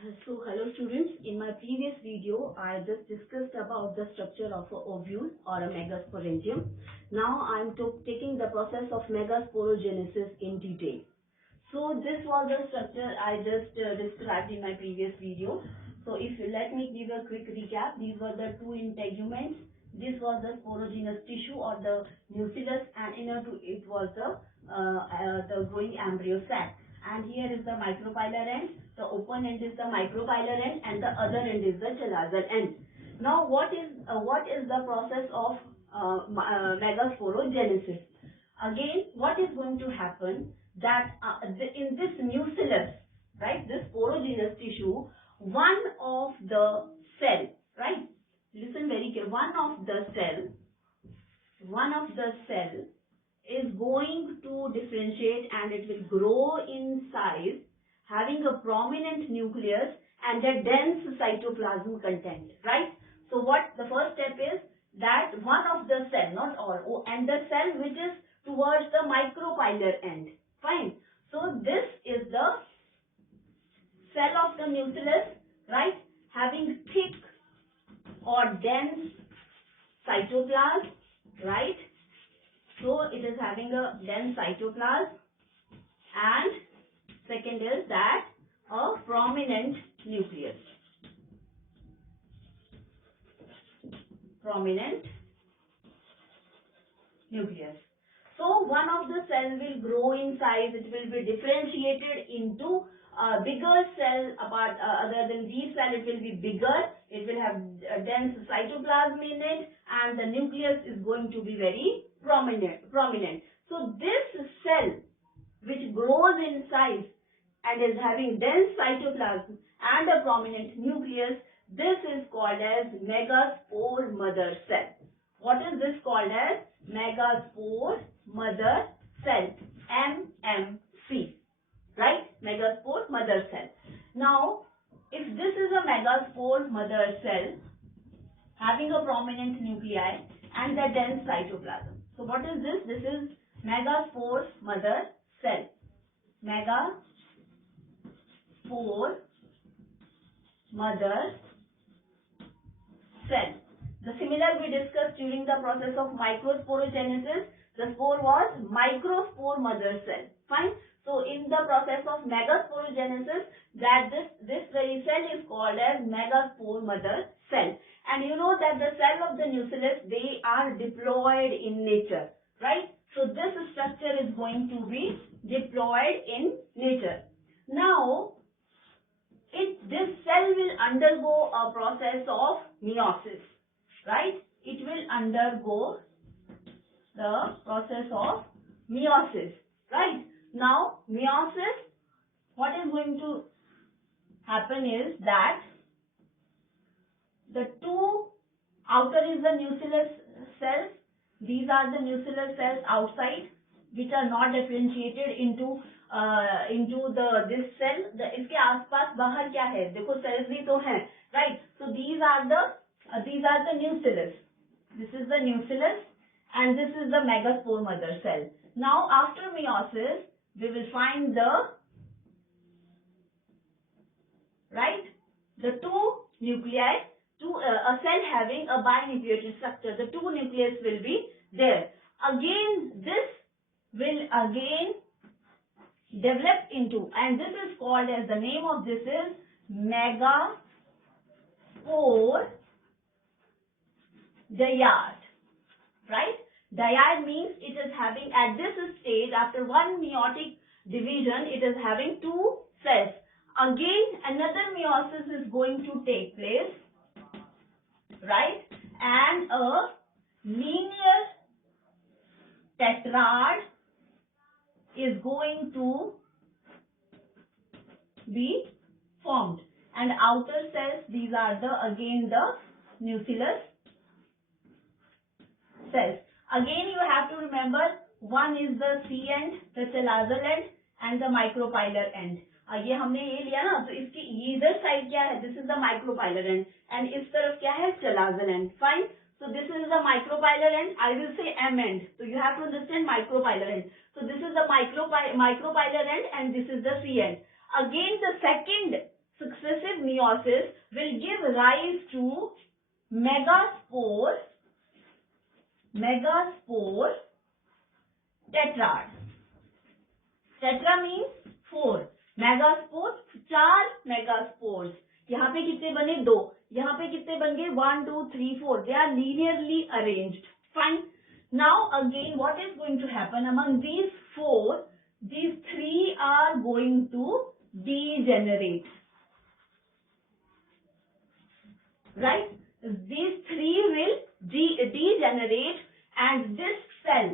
So hello students, in my previous video I just discussed about the structure of a ovule or a megasporangium. Now I am taking the process of megasporogenesis in detail. So this was the structure I just described in my previous video. So if you let me give a quick recap, these were the two integuments. This was the sporogenous tissue or the nucleus, and inner to it was the growing embryo sac. And here is the micropylar end. The open end is the micropylar end, and the other end is the chalazal end. Now, what is the process of megasporogenesis? Again, what is going to happen that in this nucleus, right, this sporogenous tissue, one of the cell, right? Listen very carefully. One of the cell is going to differentiate and it will grow in size, having a prominent nucleus and a dense cytoplasm content, right? So what the first step is that one of the cell, not all, and the cell which is towards the micropylar end. Fine. So this is the cell of the nucleus, right? Having thick or dense cytoplasm, right? So it is having a dense cytoplasm, and second is that a prominent nucleus. Prominent nucleus. So one of the cell will grow in size. It will be differentiated into a bigger cell apart. Other than these cell, it will be bigger. It will have a dense cytoplasm in it, and the nucleus is going to be very prominent. So this cell which grows in size and is having dense cytoplasm and a prominent nucleus, this is called as megaspore mother cell. What is this called as? Megaspore mother cell, MMC, right? Megaspore mother cell. Now, if this is a megaspore mother cell having a prominent nuclei and the dense cytoplasm. So what is this? This is megaspore mother cell. Megaspore mother cell. The similar we discussed during the process of microsporogenesis. The spore was microspore mother cell. Fine. So in the process of megasporogenesis, that this very cell is called as megaspore mother cell. And you know that the cell of the nucleus, they are diploid in nature, right? So this structure is going to be diploid in nature. Now, this cell will undergo a process of meiosis, right? It will undergo the process of meiosis, right? Now, meiosis, what is going to happen is that the two outer is the nucleus cells. These are the nucleus cells outside, which are not differentiated into this cell. इसके आसपास बाहर क्या है? देखो cells भी तो हैं, right? So these are the nucleus. This is the nucleus, and this is the megaspore mother cell. Now after meiosis, we will find the two nuclei. A cell having a binucleated structure, the two nucleus will be there. Again, this will again develop into, and this is called as, the name of this is megaspore dyad, right? Dyad means it is having, at this stage, after one meiotic division, it is having two cells. Again, another meiosis is going to take place, right? And a linear tetrad is going to be formed. And outer cells, these are again the nucleus cells. Again, you have to remember, one is the C end, the chalazal end, and the micropylar end. ये हमने ये लिया ना, तो इसकी इधर side क्या है? This is the micropylar end, and इस तरफ क्या है? Chalazal end. Fine. So this is the micropylar end. I will say M end. So you have to understand micropylar end. So this is the micropylar end, and this is the C end. Again, the second successive meiosis will give rise to megaspore tetrad. Tetra means 4, megaspore 4 megaspores. यहाँ पे कितने बने? 2. यहाँ पे कितने बन गए? 1 2 3 4. They are linearly arranged. Fine. Now again, what is going to happen among these 4? These 3 are going to degenerate. Right? These 3 will degenerate, and this cell,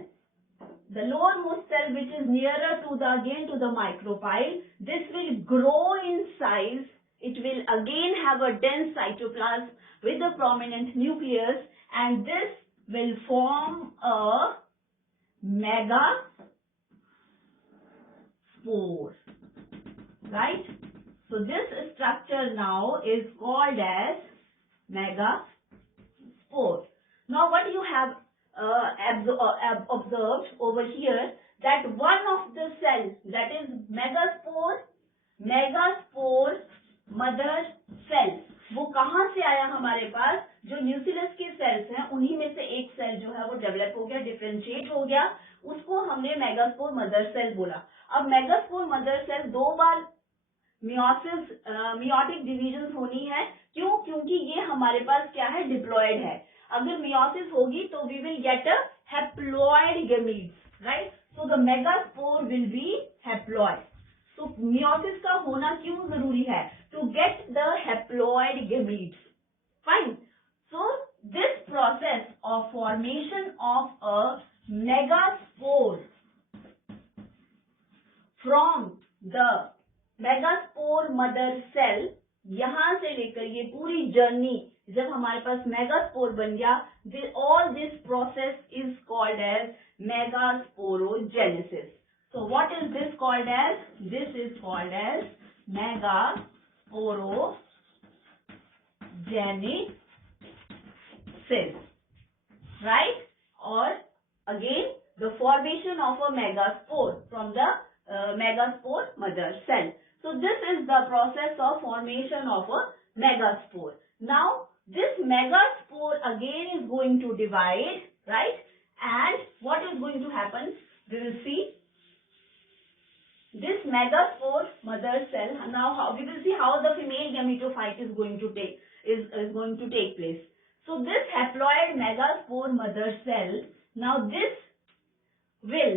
the lowermost cell which is nearer to the micropyle, this will grow in size. It will again have a dense cytoplasm with a prominent nucleus, and this will form a megaspore. Right? So this structure now is called as megaspore. Now what you have observed over here, that one of the cells, that is megaspore mother cell, वो कहाँ से आया हमारे पास? जो nucleus के sales हैं उन्हीं में से एक सेल जो है वो डेवलप हो गया, डिफरेंशिएट हो गया, उसको हमने मेगास्पोर मदर सेल बोला. अब मेगास्पोर मदर सेल 2 बार मियोटिक डिवीजन होनी है. क्यों? क्योंकि ये हमारे पास क्या है? डिप्लॉयड है. अगर मियोसिस होगी तो we will get a haploid gametes. Right? So the megaspore will be haploid. तो मियोसिस का होना क्यों जरूरी है? To get the haploid gametes. Fine. So this process of formation of a megaspore from the megaspore mother cell, यहां से लेकर ये पूरी जर्नी, जब हमारे पास मेगास्पोर बन गया, all this process is called as megasporogenesis. So what is this called as? This is called as megasporogenesis. Right? Or again, the formation of a megaspore from the megaspore mother cell. So this is the process of formation of a megaspore. Now this megaspore again is going to divide, right? And what is going to happen? We will see. This megaspore mother cell, now we will see how the female gametophyte is going to take place. So this haploid megaspore mother cell, now this will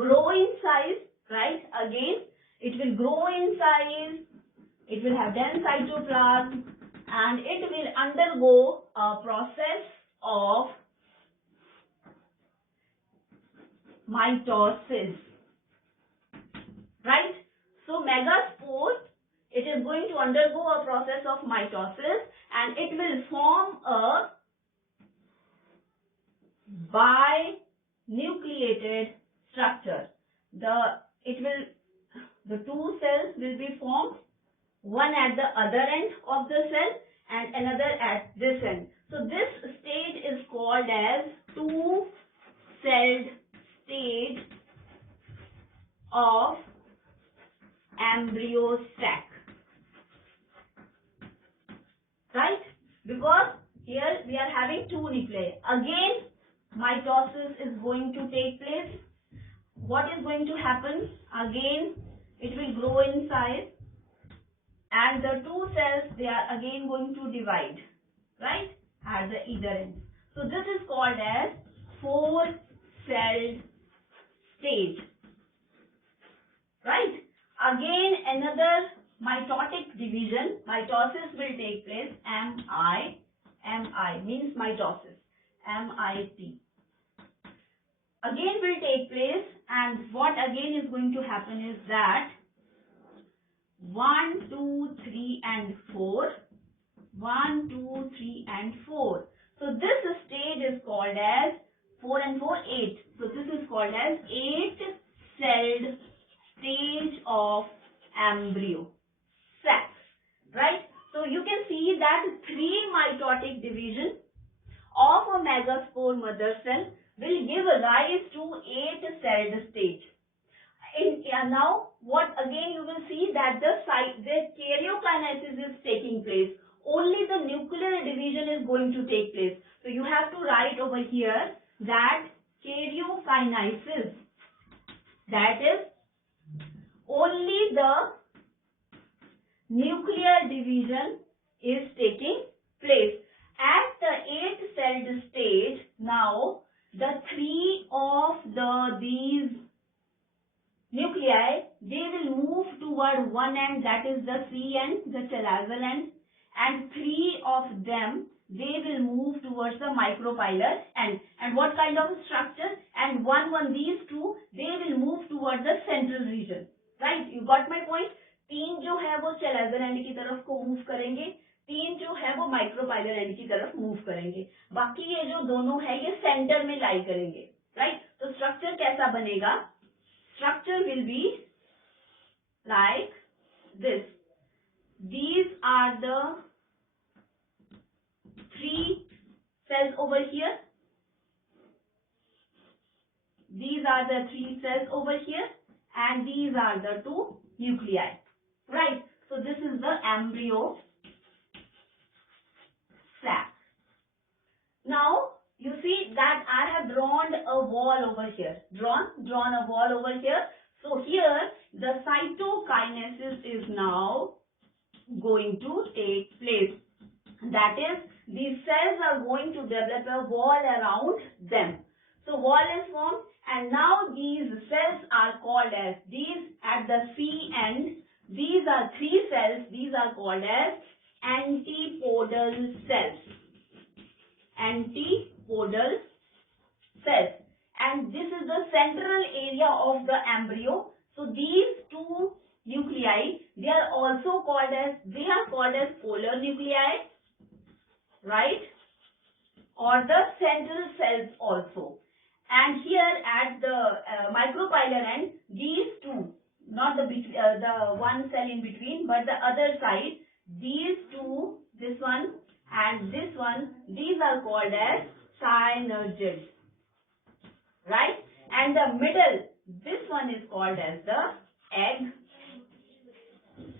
grow in size, right? Again, it will grow in size, it will have dense cytoplasm, and it will undergo a process of mitosis. Right? So megaspore, it is going to undergo a process of mitosis, and it will form a binucleated structure. The two cells will be formed, one at the other end of the cell and another at this end. So this stage is called as two-celled stage of embryo sac. Right? Because here we are having two nuclei. Again, mitosis is going to take place. What is going to happen? Again, it will grow in size, and the two cells, they are again going to divide, right, at the either end. So this is called as four-celled stage. Right? Again, another mitotic division, mitosis will take place. Mi means mitosis. MIT. Again will take place, and what again is going to happen is that 1, 2, 3 and 4. 1, 2, 3 and 4. So this stage is called as 4 and 4, 8. So this is called as 8-celled stage of embryo sac. Right? So you can see that 3 mitotic division of a megaspore mother cell will give rise to 8-celled stage. Now what again you will see that the karyokinesis cytokinesis. That is, only the nuclear division is taking place. At the 8-celled stage, now the 3 of these nuclei, they will move toward one end, that is the C end, the chalazial end, and 3 of them, they will move towards the micropylar end. And what kind of structure? And these two, they will move towards the central region. Right? You got my point? 3 जो है वो chalazial end की तरफ को move करेंगे, 3 जो है वो micropylar end की तरफ move करेंगे. बाकी ये जो दोनों है ये center में lie करेंगे. Right? तो structure कैसा बनेगा? Structure will be like this. These are the 3 cells over here. These are the 3 cells over here, and these are the 2 nuclei. Right? So this is the embryo sac. Now you see that I have drawn a wall over here. Drawn a wall over here. So here the cytokinesis is now going to take place. That is, these cells are going to develop a wall around them. So wall is formed, and now these cells are called as, these at the C end, these are 3 cells, these are called as antipodal cells. Antipodal cells. And this is the central area of the embryo. So these 2 nuclei, they are also called as polar nuclei, right? Or the central cells also. And here at the micropylar end, these 2, not the one cell in between, but the other side, these 2, this one and this one, these are called as synergids, right? And the middle, this one is called as the egg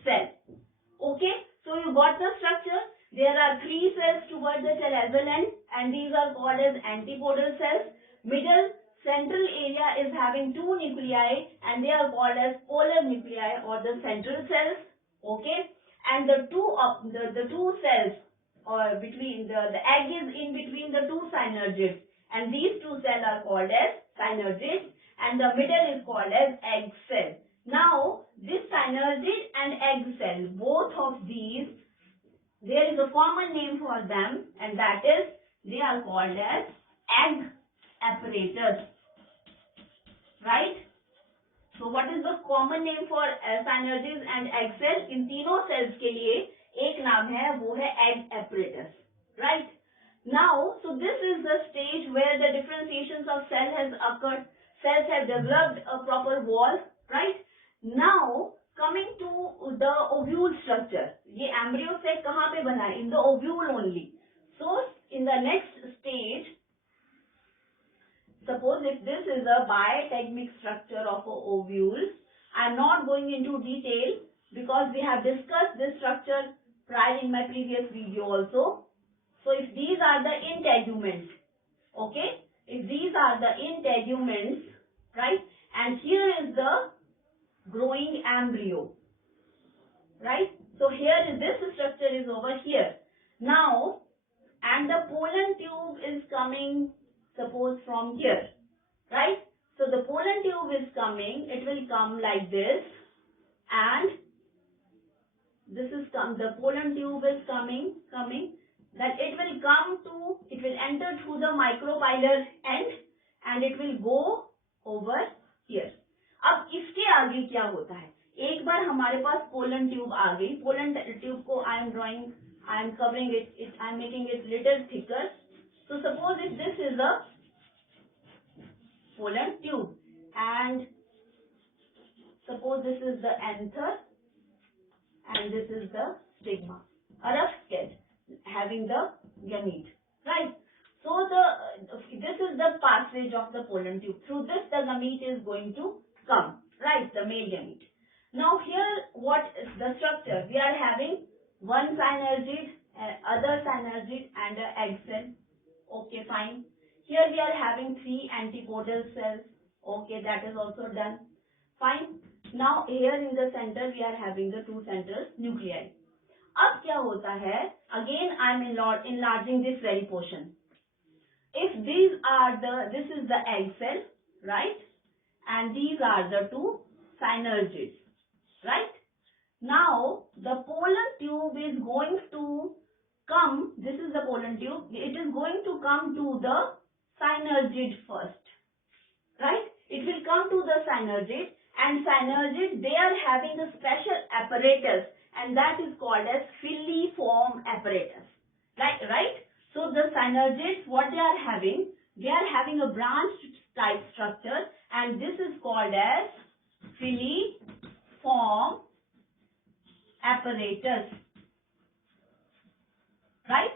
cell. Okay, so you got the structure. There are 3 cells towards the chalazial end, and these are called as antipodal cells. Middle central area is having 2 nuclei, and they are called as polar nuclei or the central cells. Okay, and the 2 cells, or between the egg is in between the 2 synergids, and these 2 cells are called as synergids, and the middle is called as egg cell. Now this synergid and egg cell, both of these, there is a common name for them, and that is, they are called as egg apparatus, right? So what is the common name for synergids and egg cell? इन तीनों cells के लिए एक नाम है, वो है egg apparatus, right? Now, so this is the stage where the differentiations of cell has occurred. Cells have developed a proper wall, right? Now coming to the ovule structure. ये embryo sac कहाँ पे बना है? In the ovule only. So in the next stage, suppose if this is a biotechnic structure of an ovule, I am not going into detail because we have discussed this structure prior in my previous video also. So if these are the integuments, okay, if these are the integuments, right, and here is the growing embryo, right? So here is, this structure is over here. Now, and the pollen tube is coming, suppose from here, right? So the pollen tube is coming, it will come like this, and this is the pollen tube is coming, that it will enter through the micropylar end, and it will go over here. अब इसके आगे क्या होता है? एक बार हमारे पास pollen tube आ गई. Pollen tube को I am covering it, I am making it little thicker. So suppose if this is a pollen tube, and suppose this is the anther, and this is the stigma, a rough sketch having the gamete, right? So this is the passage of the pollen tube. Through this the gamete is going to come, right? The male gamete. Now here, what is the structure? We are having one synergid, other synergid, and an egg cell. Okay, fine. Here we are having 3 antipodal cells. Okay, that is also done. Fine. Now here in the center we are having the two central nuclei. अब क्या होता है? Again I am enlarging this very portion. If this is the egg cell, right? And these are the two synergids, right? Now the pollen tube is going to come, this is the pollen tube, it is going to come to the synergid first, right? It will come to the synergid, and synergid, they are having a special apparatus, and that is called as filiform apparatus, right? So the synergids, what they are having a branched type structure, and this is called as filiform apparatus, right?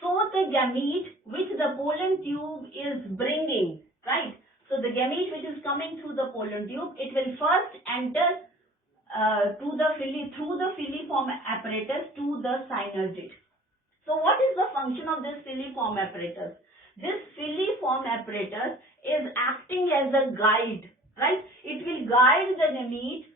So the gamete which the pollen tube is bringing, right? So the gamete which is coming through the pollen tube, it will first enter through the filiform apparatus to the synergid. So what is the function of this filiform apparatus? This filiform apparatus is acting as a guide, right? It will guide the gamete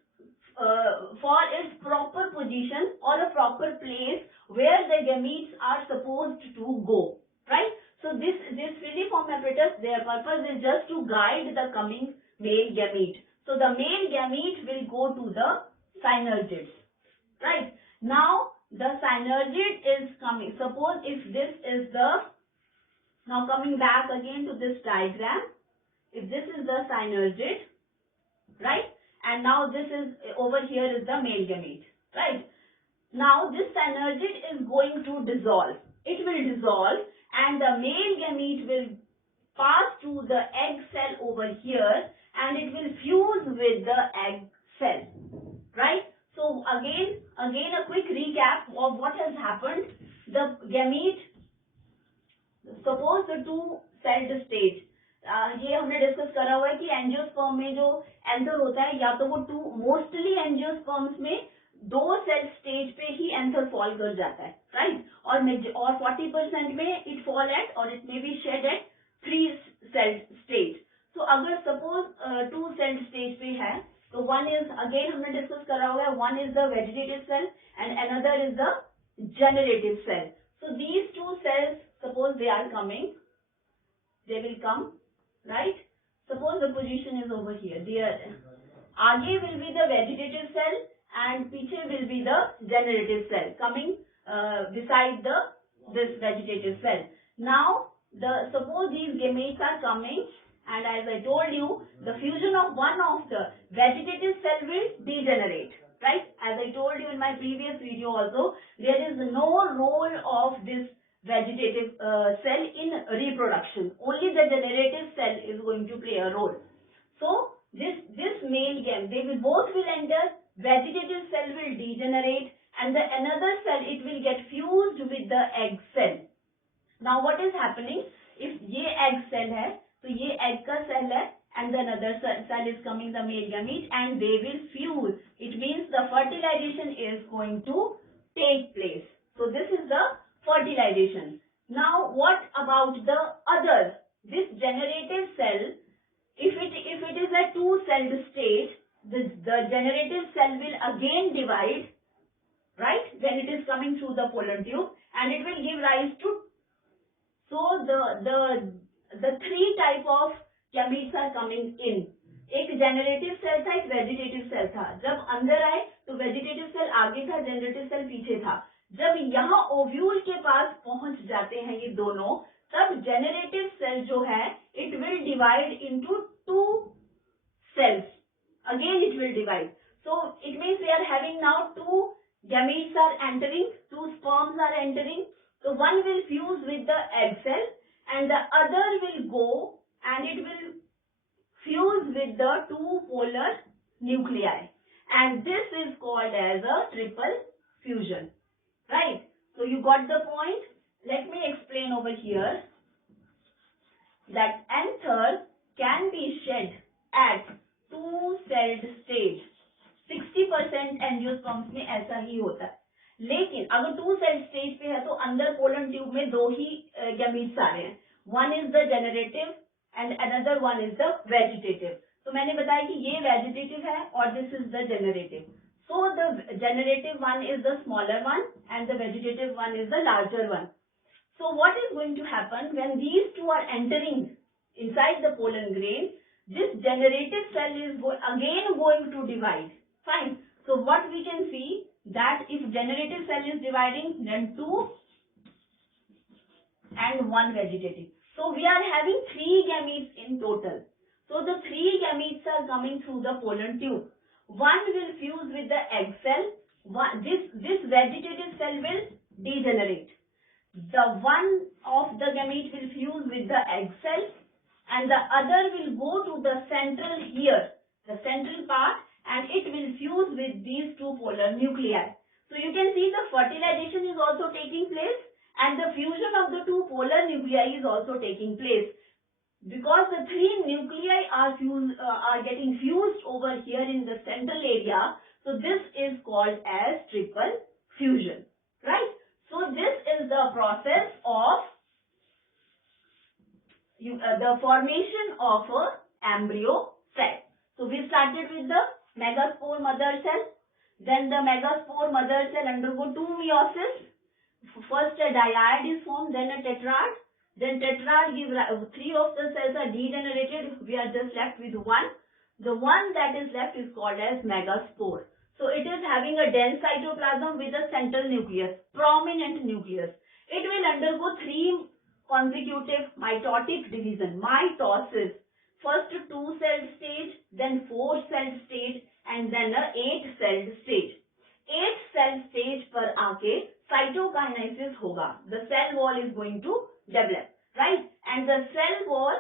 for its proper position or a proper place where the gametes are supposed to go, right? So this filiform apparatus, their purpose is just to guide the coming male gamete. So the male gamete will go to the synergids, right? Now the synergid is coming. Suppose if this is the, now coming back again to this diagram, if this is the synergid, right? And now this is, over here is the male gamete, right? Now this synergid is going to dissolve. It will dissolve and the male gamete will pass to the egg cell over here and it will fuse with the egg cell, right? So again a quick recap of what has happened. The gamete, suppose the two celled stage, ये हमने discuss करा हुआ है कि angiosperm में जो anther होता है या तो वो मोस्टली एंजियोस्पर्म्स में 2 सेल स्टेज पे ही एंथर फॉल कर जाता है, राइट? और 40% में इट फॉल एट और it may be shed at 3 cell stage. तो अगर सपोज 2 सेल स्टेज पे है तो वन इज, अगेन हमने डिस्कस करा हुआ है, one is the vegetative cell and another is the generative cell. So these two cells, suppose they are coming, they will come, right? Suppose the position is over here. आगे will be the vegetative cell and पीछे will be the generative cell coming beside this vegetative cell. Now suppose these gametes are coming and as I told you, the fusion of one of the vegetative cell will degenerate. Right? As I told you in my previous video also, there is no role of this vegetative cell in reproduction. Only the generative cell is going to play a role. So this male gamete, they will both will enter, vegetative cell will degenerate and the another cell, it will get fused with the egg cell. Now what is happening? If ये egg cell है, तो ये egg का cell है and then another cell is coming, the male gamete, and they will fuse. It means the fertilization is going to take place. So this is the fertilization. Now what about the other? This generative cell, if it is a 2-celled stage, the generative cell will again divide, right? When it is coming through the pollen tube, and it will give rise to, so the 3 type of gametes are coming in. एक generative cell था, एक vegetative cell था. जब अंदर आए तो vegetative cell आगे था, जेनरेटिव सेल पीछे था. जब यहाँ ओव्यूल के पास पहुंच जाते हैं ये दोनों, तब जेनरेटिव सेल जो है it will divide into 2 cells. Again it will divide. So it means we are having now 2 gametes are entering, 2 sperms are entering. So one will fuse with the egg cell and the other will go and it will fuse with the 2 polar nuclei, and this is called as a triple fusion, right? So you got the point. Let me explain over here that anther can be shed at 2-celled stage. 60% angiosperms में ऐसा ही होता है. लेकिन अगर 2-celled stage पे है तो अंदर पोलन ट्यूब में 2 ही गैमीट्स आ रहे हैं. One is the generative and another one is the vegetative. तो मैंने बताया कि ये वेजिटेटिव है और this is the generative. So the generative one is the smaller one and the vegetative one is the larger one. So what is going to happen when these two are entering inside the pollen grain? This generative cell is again going to divide. Fine. So what we can see that if generative cell is dividing, then 2 and 1 vegetative. So we are having 3 gametes in total. So the 3 gametes are coming through the pollen tube. One will fuse with the egg cell. This vegetative cell will degenerate. The one of the gamete will fuse with the egg cell and the other will go to the central here, the central part, and it will fuse with these two polar nuclei. So you can see the fertilization is also taking place and the fusion of the two polar nuclei is also taking place. Because the 3 nuclei are getting fused over here in the central area, so this is called as triple fusion, right? So this is the process of the formation of a embryo cell. So we started with the megaspore mother cell. Then the megaspore mother cell undergo 2 meiosis. First a dyad is formed, then a tetrad. Then tetrad give 3 of the cells are degenerated. We are just left with 1. The one that is left is called as megaspore. So it is having a dense cytoplasm with a central nucleus, prominent nucleus. It will undergo 3 consecutive mitotic division, mitosis. First 2-celled stage, then 4-celled stage, and then a 8-celled stage. 8-celled stage पर आके cytokinesis होगा. The cell wall is going to develop, right? And the cell wall,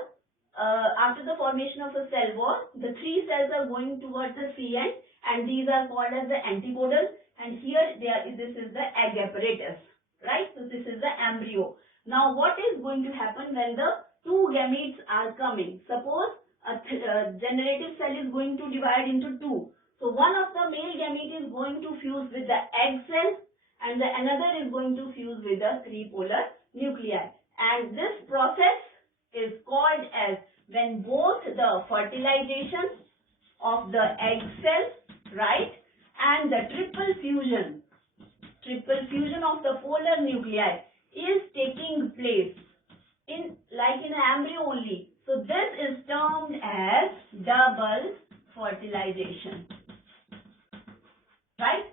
after the formation of a cell wall, the 3 cells are going towards the C end, and these are called as the antipodal. And here this is the egg apparatus, right? So this is the embryo. Now what is going to happen when the 2 gametes are coming? Suppose a generative cell is going to divide into 2. So one of the male gamete is going to fuse with the egg cell and the another is going to fuse with the 3 polar nuclei. And this process is called as when both the fertilization of the egg cell, right, and the triple fusion of the polar nuclei is taking place in an embryo only. So this is termed as double fertilization, right?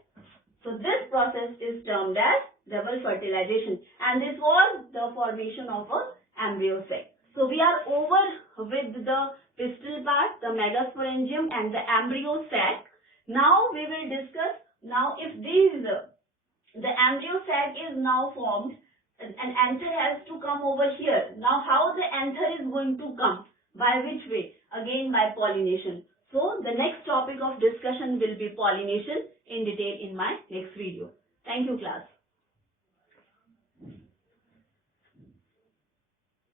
So this process is termed as double fertilization, and this was the formation of a embryo cell. So we are over with the pistil part, the megasporangium and the embryo sac. Now we will discuss, now if the embryo sac is now formed, an anther has to come over here. Now how the anther is going to come? By which way? Again by pollination. So the next topic of discussion will be pollination in detail in my next video. Thank you, class.